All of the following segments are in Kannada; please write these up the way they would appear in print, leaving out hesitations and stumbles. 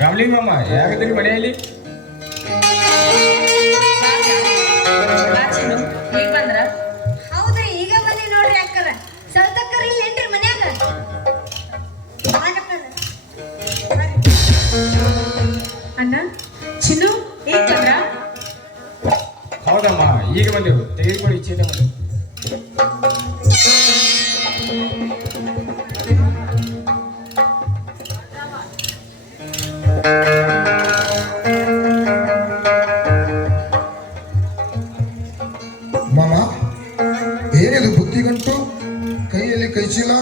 ರಾಮ್ಲಿಂಗ್ ಮಾಮ ಯಾಕಂದ್ರಿ ಮನೆಯಲ್ಲಿ ಈಗ ಬಂದ್ರ ಹೌದ್ರಿ ಈಗ ಬಂದಿ ನೋಡ್ರಿ ಅಕ್ಕರ ಸೌತಕ್ಕರ್ ಇಲ್ಲಿ ಏನ್ರಿ ಮನ್ಯಾಗ ಅಣ್ಣ ಚಿನ್ನು ಈಗ ಬಂದ್ರ ಹೌದಮ್ಮ ಈಗ ಬಂದೆವು ತೆಗೆದುಕೊಳ್ಳಿ ಚೀಲ ಬಂದೆವು ಮಾಮ ಏನಿದು ಬುತ್ತಿ ಗಂಟು ಕೈಯಲ್ಲಿ ಕೈ ಚೀಲ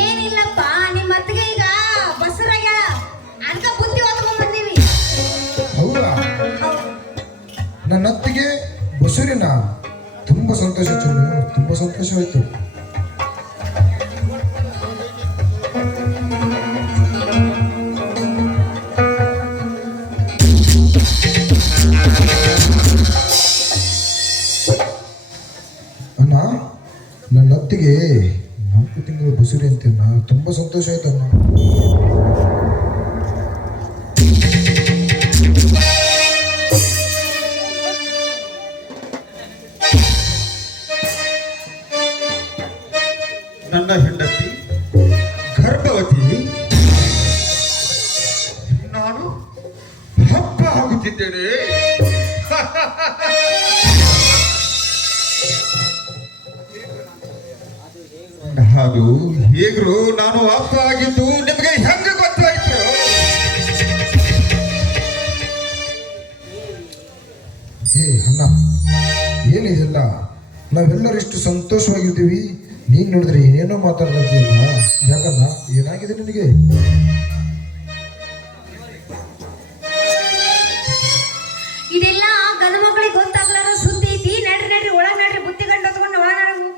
ಏನಿಲ್ಲಪ್ಪ ನಿಮ್ಮ ಅತ್ತಿಗೆ ಈಗ ಬಸರಾಗ ಅನ್ಕ ಬುದ್ಧಿ ಹೊತ್ಕೊಂಡ್ ಬಂದೀವಿ ಹೌದಾ ನನ್ನ ಅತ್ತಿಗೆ ಬಸುರಿನ ತುಂಬಾ ಸಂತೋಷ ಚೆನ್ನು ತುಂಬಾ ಸಂತೋಷವಾಯ್ತು ಅಣ್ಣ ನನ್ನ ಅತ್ತಿಗೆ 4 ತಿಂಗಳು ಬಸುರಿ ಅಂತೇನ ತುಂಬಾ ಸಂತೋಷ ಆಯ್ತಣ್ಣ ನನ್ನ ಹೆಂಡತಿ ಗರ್ಭವತಿ ನಾನು ಹಬ್ಬ ಆಗುತ್ತಿದ್ದೇನೆ ಅದು ಹೇಗ್ರು ನಾನು ಹಬ್ಬ ಆಗಿದ್ದು ನಿಮಗೆ ಹೆಂಗೆ ಗೊತ್ತಾಯ್ತು ಏ ಅಣ್ಣ ಏನಿದೆಲ್ಲ ನಾವೆಲ್ಲರಿಷ್ಟು ಸಂತೋಷವಾಗಿದ್ದೀವಿ ನೀನ್ ನೋಡಿದ್ರೆ ಏನೇನೋ ಮಾತಾಡ್ತಿದ್ಯಲ್ಲ ಯಾಕಣ್ಣ ಏನಾಗಿದೆ ನಿನಗೆ ಇದೆಲ್ಲ ಗಂಡು ಮಕ್ಕಳಿಗೆ ಗೊತ್ತಾಗ್ಲಾರ ಸುದ್ದಿ ಐತಿ ನಡ್ರಿ ನಡ್ರಿ ಒಳಗ್ ನಡ್ರಿ ಬುತ್ತಿ ಗಂಡ ತಗೊಂಡು ಒಳ ನಡಗು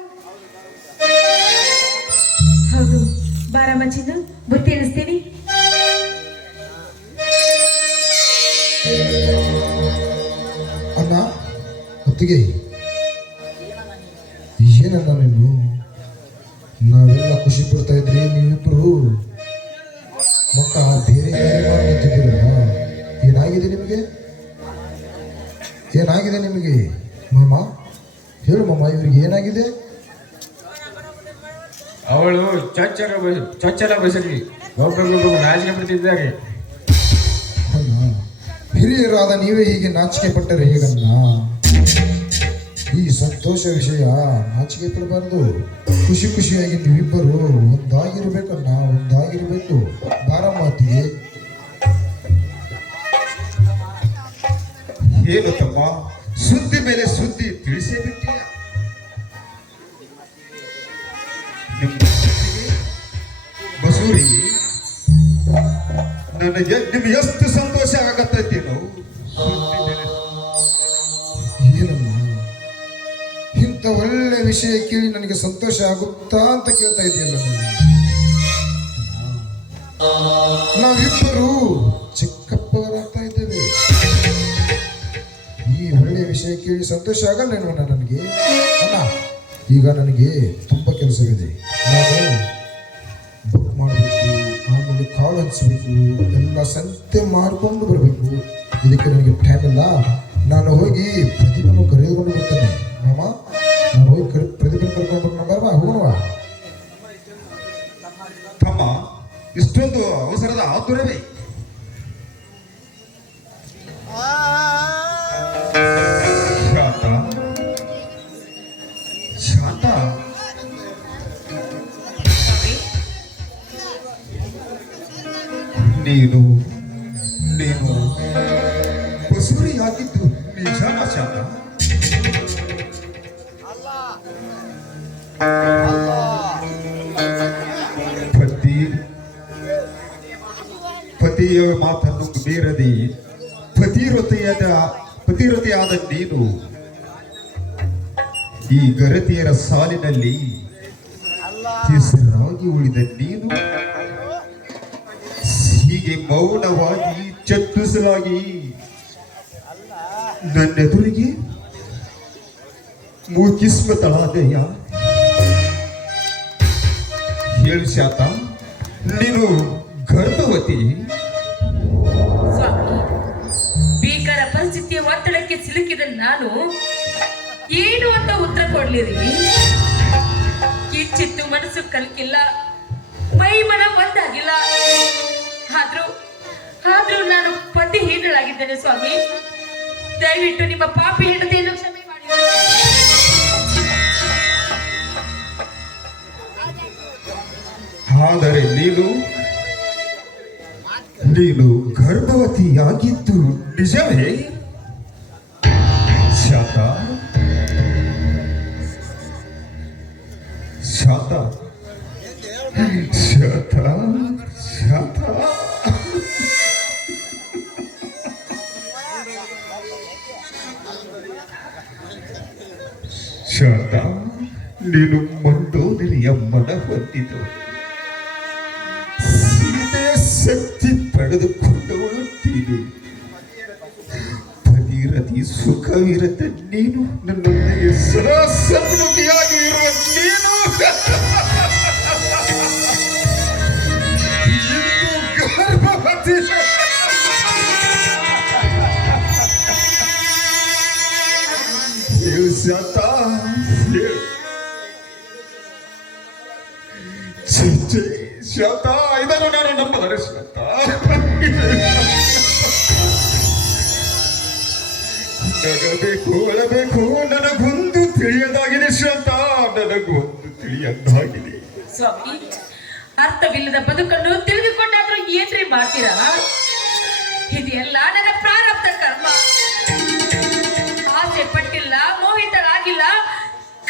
ಹೌದು ಬಾರಮ್ಮ ಚಿನ್ನು ಬುತ್ತಿ ಎಣಿಸ್ತೀನಿ ಅಣ್ಣ ಹೊತ್ತಿಗೆ ಏನಣ್ಣ ನೀನು ನಾವೆಲ್ಲ ಖುಷಿ ಪಡ್ತಾ ಇದ್ರಿ ನೀವಿಬ್ರು ಮಕ್ಕ ಬೇರೆ ಬೇರೆ ಮಾಡಿ ನಿಂತಿದ್ದೀರಲ್ಲ ಏನಾಗಿದೆ ನಿಮಗೆ ಏನಾಗಿದೆ ನಿಮಗೆ ಮಾಮ ಹೇಳು ಮಾಮ ಇವ್ರಿಗೆ ಏನಾಗಿದೆ ಅವಳು ಚೊಚ್ಚಲ ಬಸರಿ ಒಬ್ಬರಿಗೊಬ್ಬರು ನಾಚಿಕೆ ಪಡ್ತಿದ್ದಾರೆ ಅಣ್ಣ ಹಿರಿಯರಾದ ನೀವೇ ಹೀಗೆ ನಾಚಿಕೆ ಪಟ್ಟರೆ ಹೇಗಣ್ಣ ಈ ಸಂತೋಷ ವಿಷಯ ನಾಚಿಕೆ ಪಡಬಾರದು ಖುಷಿ ಖುಷಿಯಾಗಿ ನೀವಿಬ್ಬರು ಒಂದಾಗಿರ್ಬೇಕಣ್ಣ ಒಂದಾಗಿರ್ಬೇಕು ಬಾರ ಮಾತಿಗೆ ಏನು ತಮ್ಮ ಸುದ್ದಿ ಮೇಲೆ ಸುದ್ದಿ ತಿಳಿಸೇ ಬಿಟ್ಟಿಯ ಬಸೂರಿ ನನಗೆ ನಿಮ್ಗೆ ಎಷ್ಟು ಸಂತೋಷ ಆಗತ್ತೈತಿ ನಾವು ಏನಮ್ಮ ಇಂಥ ಒಳ್ಳೆ ವಿಷಯ ಕೇಳಿ ನನಗೆ ಸಂತೋಷ ಆಗುತ್ತಾ ಅಂತ ಕೇಳ್ತಾ ಇದೆಯಲ್ಲ ನಾವಿಬ್ಬರು ಚಿಕ್ಕಪ್ಪರಾಗ್ತಾ ಇದ್ದೇವೆ ಈ ಒಳ್ಳೆ ವಿಷಯ ಕೇಳಿ ಸಂತೋಷ ಆಗಲ್ಲೇನೋಣ ನನಗೆ ಅಣ್ಣ ಈಗ ನನಗೆ ತುಂಬ ಕೆಲಸವಿದೆ ನಾನು ಬುಕ್ ಮಾಡಬೇಕು ಆಮೇಲೆ ಕಾಳು ಹಂಚಬೇಕು ಎಲ್ಲ ಸಂತೆ ಮಾಡಿಕೊಂಡು ಬರಬೇಕು ಇದಕ್ಕೆ ನನಗೆ ಟೈಮ್ ಇಲ್ಲ ನಾನು ಹೋಗಿ ಪ್ರದೀಪನ್ನು ಕರೆದುಕೊಂಡು ಬರ್ತೇನೆ ಮಾಮ ನಾನು ಹೋಗಿ ಪ್ರದೀಪನ ಕರ್ಕೊಂಡು ಬರಬಾ ಹೋಗೋಣವಾ ತಮ್ಮ ಇಷ್ಟೊಂದು ಅವಸರದ ಆತುರವೇ ಶಾಂತ ಶಾಂತ ನೀನು ನೀನು ಬಸುರಿಯಾಗಿದ್ದು ನಿಜಾನ ಶಾಂತ ಪತಿಯ ಮಾತನ್ನು ಮೀರದೆ ಪತಿವ್ರತೆಯಾದ ನೀನು ಈ ಗರತಿಯರ ಸಾಲಿನಲ್ಲಿ ಹೆಸರಾಗಿ ಉಳಿದ ನೀನು ಹೀಗೆ ಮೌನವಾಗಿ ಚಟ್ಟುಸಲಾಗಿ ನನ್ನೆದುರಿಗೆ ಮೂಕಿಸ್ಮತಳಾದೆಯ ಹೇಳು ಶಾತ ನೀನು ಗರ್ಭವತಿ ಒತ್ತಡಕ್ಕೆ ಸಿಲುಕಿದ ನಾನು ಏನು ಅಂತ ಉತ್ತರ ಕೊಡ್ಲಿರಿ? ಕಿಚ್ಚಿತ್ತು ಮನಸ್ಸು ಕಲ್ಕಿಲ್ಲ, ಮೈ ಮನ ಒಂದಾಗಿಲ್ಲ. ಆದ್ರೂ ನಾನು ಪತಿಹೀನಳಾಗಿದ್ದೇನೆ ಸ್ವಾಮಿ. ದಯವಿಟ್ಟು ನಿಮ್ಮ ಪಾಪಿ ಹೆಂಡತಿಯನ್ನು ಕ್ಷಮೆ ಮಾಡಿ. ಆದರೆ ನೀನು ಗರ್ಭವತಿಯಾಗಿದ್ದು ನಿಜವೇ? ಶಾತ ಶಾತ ಶಾತ ಶಾತ ಶಾತ, ನೀನು ಮಂಡೋದರಿಯ ಮನ ಹೊಂದಿದ್ದು ಸೀತೆಯ ಶಕ್ತಿ ಪಡೆದುಕೊಂಡವಳು ನೀನು. ಭಗೀರಥಿ ಸುಖವಿರತ ನೀನು, ನನ್ನೊಂದಿಗೆ ಸದಾ ಸನ್ಮುಖಿಯಾಗಿ ಇರುವ ನೀನು ಇಂದು ಗರ್ಭವತಿ. ಹೇಳು ಶಾತ, ಹೇಳು. ಶಾತ, ಇದನ್ನು ನಾನು ನಂಬದರೆ ಶಾತ. ನಗಬೇಕು, ಅಳಬೇಕು, ನನಗೊಂದು ತಿಳಿಯದಾಗಿದೆ ಶಾತ, ನನಗೊಂದು ತಿಳಿಯದಾಗಿದೆ. ಸ್ವಾಮಿ, ಅರ್ಥವಿಲ್ಲದ ಬದುಕನ್ನು ತಿಳಿದುಕೊಂಡಾದ್ರೂ ಏನ್ರಿ ಮಾಡ್ತೀರಾ? ಇದೆಲ್ಲ ನನ್ನ ಪ್ರಾರಬ್ಧ ಕರ್ಮ. ಆಸೆ ಪಟ್ಟಿಲ್ಲ, ಮೋಹಿತರಾಗಿಲ್ಲ,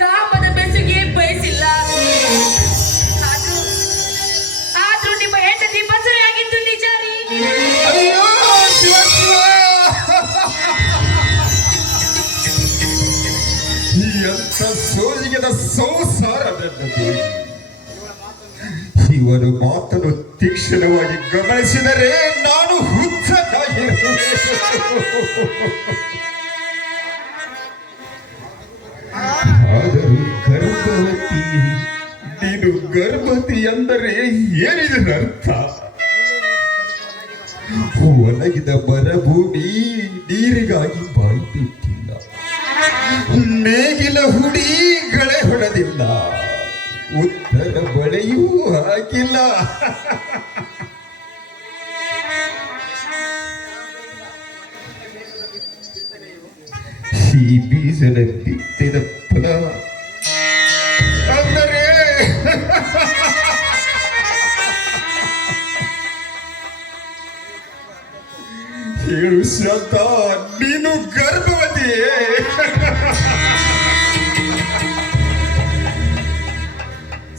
ಕಾಮದ ಬೆಸುಗೆ ಬಯಸಿಲ್ಲ. ಆದ್ರೂ ನಿಮ್ಮ ಹೆಂಡತಿ ಮದುವೆಯಾಗಿದ್ದು ನಿಜ ರೀ. ಅಯ್ಯೋ ಶಿವ ಶಿವ, ಎಂಥ ಸೋಜಿಗೆದ ಸಂಸಾರವೆನ್ನದು. ಇವನು ಮಾತನ್ನು ತೀಕ್ಷ್ಣವಾಗಿ ಗಮನಿಸಿದರೆ ನಾನು ಹುಚ್ಚನಾಗಿರುವೆ. ಆದರೂ ಗರ್ಭವತಿ, ನೀನು ಗರ್ಭವತಿ ಎಂದರೆ ಏನಿದರ ಅರ್ಥ? ಒಣಗಿದ ಮರಭೂಮಿ ನೀರಿಗಾಗಿ ಬಾಯಿ ಬಿಟ್ಟಿಲ್ಲ, ನೇಗಿಲ ಹುಡಿ ಗಳೆ ಹೊಡೆದಿಲ್ಲ, ಉತ್ತರ ಬಳೆಯೂ ಹಾಕಿಲ್ಲ. ಈ ಬೀಜದ ಬಿತ್ತಿದ ಫಲ ಅಂದರೆ ಹೇಳು ಶಾಂತ, ನೀನು ಗರ್ಭವತಿಯೇ?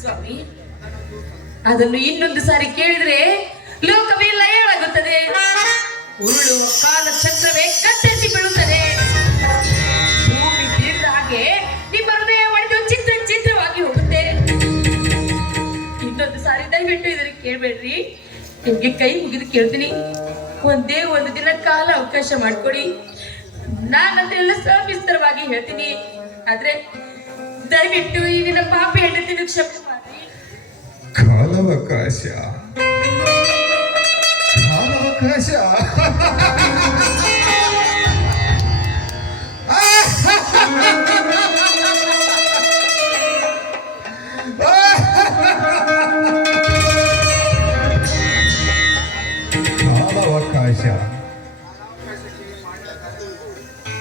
ಸ್ವಾಮಿ, ಅದನ್ನು ಇನ್ನೊಂದು ಸಾರಿ ಕೇಳಿದ್ರೆ ಲೋಕವೇ ಲಯವಾಗುತ್ತದೆ. ಉರುಳುವ ಕಾಲ ಚಕ್ರವೇ ಕತ್ತರಿಸಿ ಬೀಳುತ್ತದೆ. ಭೂಮಿ ಬೀರ್ದ ಹಾಗೆ ನಿಮ್ಮ ಹೃದಯ ಒಡೆದು ಚಿತ್ರವಾಗಿ ಹೋಗುತ್ತೆ. ಇನ್ನೊಂದು ಸಾರಿ ದಯವಿಟ್ಟು ಇದನ್ನು ಕೇಳಬೇಡ್ರಿ. ನಿಮ್ಗೆ ಕೈ ಮುಗಿದು ಕೇಳ್ತೀನಿ, ಒಂದೇ ಒಂದು ದಿನ ಕಾಲ ಅವಕಾಶ ಮಾಡಿಕೊಡಿ. ನಾನಂತೆಲ್ಲ ಸವಿಸ್ತರವಾಗಿ ಹೇಳ್ತೀನಿ. ಆದ್ರೆ ದಯವಿಟ್ಟು ಈ ನಿನ್ನ ಪಾಪಿ ಹೆಂಡತಿನ ಕ್ಷಮೆ ಮಾಡಿ. ಕಾಲಾವಕಾಶ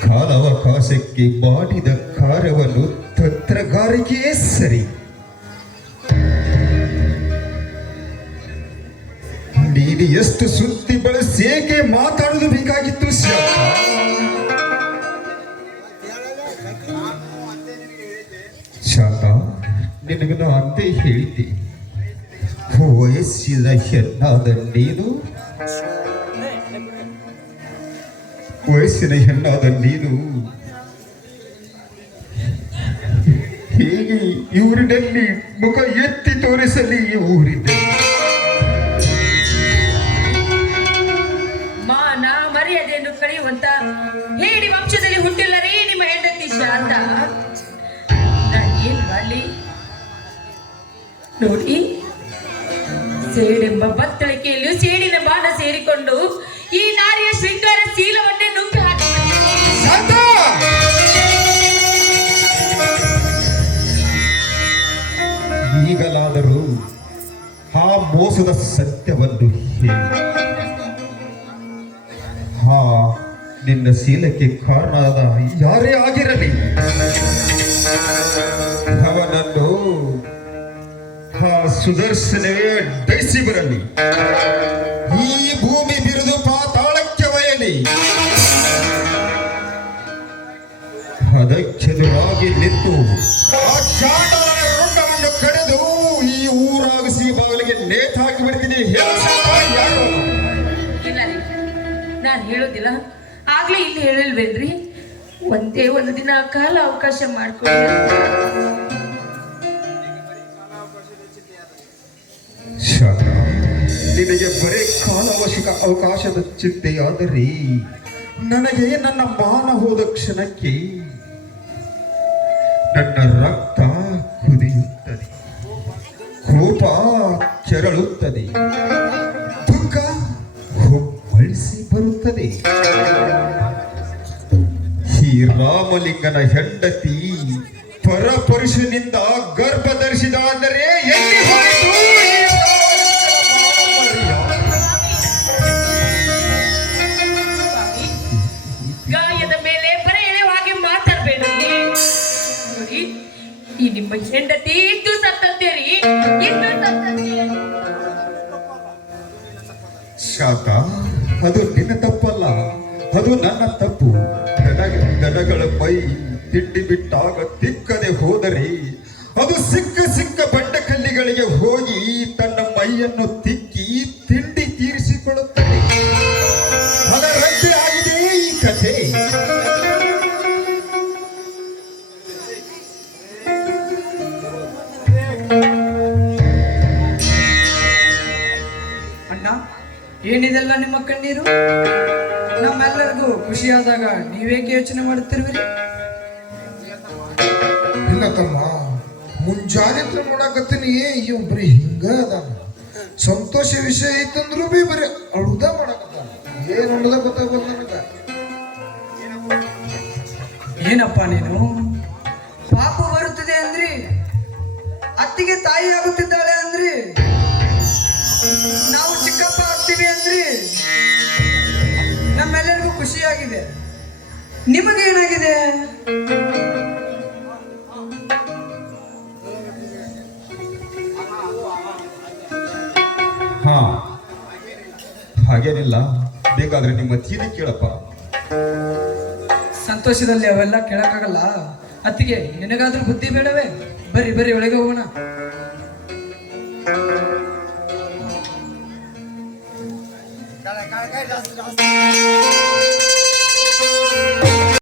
ಕಾಲಾವಕಾಶಕ್ಕೆ ಮಾಡಿದ ಕಾರ್ಯವನ್ನು ತಂತ್ರಗಾರಿಕೆಯೇ ಸರಿ. ನೀನು ಎಷ್ಟು ಸುದ್ದಿ ಬಳಸಿ ಏಕೆ ಮಾತಾಡಲು ಬೇಕಾಗಿತ್ತು ಶಾಂತ? ನಿನಗೆ ನಾನು ಅಂತೆ ಹೇಳಿದ್ದೆ, ವಯಸ್ಸಿನ ಹೆಣ್ಣಾದ ನೀನು ಹೇಗೆ ಊರಿನಲ್ಲಿ ಮುಖ ಎತ್ತಿ ತೋರಿಸಲಿ? ಈ ಊರಿನಲ್ಲಿ ಮಾನ ಮರ್ಯಾದೆಯನ್ನು ಕಳೆಯುವಂತ ಹೇಳಿ ವಂಶದಲ್ಲಿ ಹುಟ್ಟಿಲ್ಲರೇ ನಿಮ್ಮ ಹೆಂಡತಿ ಶಾಂತ. ಏನ್ ಮಾಡಲಿ ನೋಡಿ, ಸೇಡೆಂಬ ಬತ್ತಳಿಕೆಯಲ್ಲಿಯೂ ಸೇಡಿನ ಬಾಣ ಸೇರಿಕೊಂಡು ಈ ನಾರಿಯ ಶೃಂಗಾರ ಶೀಲವನ್ನೇ ನುಂಗಿ ಹಾಕಿ ಮೋಸದ ಸತ್ಯವನ್ನು ಹೇಳಿ ಹಾ ನಿನ್ನ ಶೀಲಕ್ಕೆ ಕಾರಣವಾದ ಯಾರೇ ಆಗಿರಲಿ ಅವನನ್ನು ಸುದರ್ಶನವೇ ಡೈಸಿ ಬರಲಿ, ಈ ಭೂಮಿ ಬಿರುದು ಪಾತಾಳಕ್ಕೆ ಒಯ್ಯಲಿ, ಅದಕ್ಕೆದುರಾಗಿ ನಿಂತು ಆ ಚಾಂಡಾಲನ ರುಂಡವನ್ನು ಕಡೆದು ಈ ಊರಾಗಿಸಿ ಬಾಗಿಲಿಗೆ ನೇತು ಹಾಕಿ ಬಿಡ್ತೀನಿ. ಯಾರು ಇಲ್ಲ ರೀ, ನಾನು ಹೇಳೋದಿಲ್ಲ. ಆಗ್ಲೇ ಇಲ್ಲಿ ಹೇಳಿಲ್ವೇನ್ರಿ, ಒಂದೇ ಒಂದು ದಿನ ಕಾಲ ಅವಕಾಶ ಮಾಡ್ಕೊಳ್ಳಿ. ನಿನಗೆ ಬರೀ ಅವಕಾಶದ ಚಿಂತೆಯಾದರೆ ನನಗೆ ನನ್ನ ಮಾನ ಹೋದ ಕ್ಷಣಕ್ಕೆ ನನ್ನ ರಕ್ತ ಕುದಿಯುತ್ತದೆ, ಕೋಪ ಕೆರಳುತ್ತದೆ, ದುಃಖ ಹೊಮ್ಮಳಿಸಿ ಬರುತ್ತದೆ. ಈ ರಾಮಲಿಂಗನ ಹೆಂಡತಿ ಪರಪುರುಷನಿಂದ ಗರ್ಭ ಧರಿಸಿದ ಅಂದರೆ ಎಲ್ಲಿ ಹೋಯಿತು ಈ ಸ್ವಾಮಿ, ಗಾಯದ ಮೇಲೆ ಬರೀ ಎಳೆವಾಗಿ ಮಾತಾಡ್ಬೇಡ್ರಿ. ನೋಡಿ, ಈ ನಿಮ್ಮ ಹೆಂಡತಿ ಇದ್ದು ಸತ್ತಂತೇರಿ, ಇದ್ದು ಸತ್ತಂತೇರಿ. ಶಾತ, ಅದು ನಿನ್ನ ತಪ್ಪಲ್ಲ, ಅದು ನನ್ನ ತಪ್ಪು. ದನಗಳ ಮೈ ತಿಂಡಿ ಬಿಟ್ಟಾಗ ತಿಕ್ಕದೆ ಹೋದರೆ ಅದು ಸಿಕ್ಕ ಸಿಕ್ಕ ಬಂಡ ಕಲ್ಲಿಗಳಿಗೆ ಹೋಗಿ ತನ್ನ ಮೈಯನ್ನು ತಿಕ್ಕಿ ತಿಂಡಿ ತೀರಿಸಿಕೊಳ್ಳುತ್ತದೆ. ಅದರಂತೆ ಆಗಿದೆ ಈ ಕಥೆ. ಅಣ್ಣ, ಏನಿದೆಲ್ಲ ನಿಮ್ಮ ಕಣ್ಣೀರು? ನಮ್ಮೆಲ್ಲರಿಗೂ ಖುಷಿಯಾದಾಗ ನೀವೇಕೆ ಯೋಚನೆ ಮಾಡುತ್ತಿರುವಿರಿ? ಇಲ್ಲ ತಮ್ಮ, ಮುಂಜಾನೆ ನೋಡಕತ್ತೀನಿ ಇವ್ ಬರೀ ಹಿಂಗ ಅದಾನ. ಸಂತೋಷ ವಿಷಯ ಐತಂದ್ರು ಬಿ ಬರೀ ಅಳುದ ಮಾಡಕತ್ತಾನ. ಏನ್ ಅನ್ನೋದ ಗೊತ್ತಾಗಲ್ಲ ನನಗ. ಏನಪ್ಪ ನೀನು? ಪಾಪ ಬರುತ್ತದೆ ಅಂದ್ರಿ, ಅತ್ತಿಗೆ ತಾಯಿ ಆಗುತ್ತಿದ್ದಾಳೆ ಅಂದ್ರಿ, ನಾವು ಚಿಕ್ಕಪ್ಪ ಆಗ್ತೀವಿ ಅಂದ್ರಿ, ನಮ್ಮೆಲ್ಲರಿಗೂ ಖುಷಿಯಾಗಿದೆ. ನಿಮಗೇನಾಗಿದೆ? ಹಾ, ಹಾಗೇನಿಲ್ಲ. ಬೇಕಾದ್ರೆ ನಿಮ್ಮ ತೀರಿ ಕೇಳಪ್ಪ. ಸಂತೋಷದಲ್ಲಿ ಅವೆಲ್ಲ ಕೇಳಕ್ಕಾಗಲ್ಲ. ಅತ್ತಿಗೆ, ನಿನಗಾದ್ರೂ ಬುದ್ಧಿ ಬೇಡವೇ? ಬರ್ರಿ ಬರ್ರಿ, ಒಳಗೆ ಹೋಗೋಣ.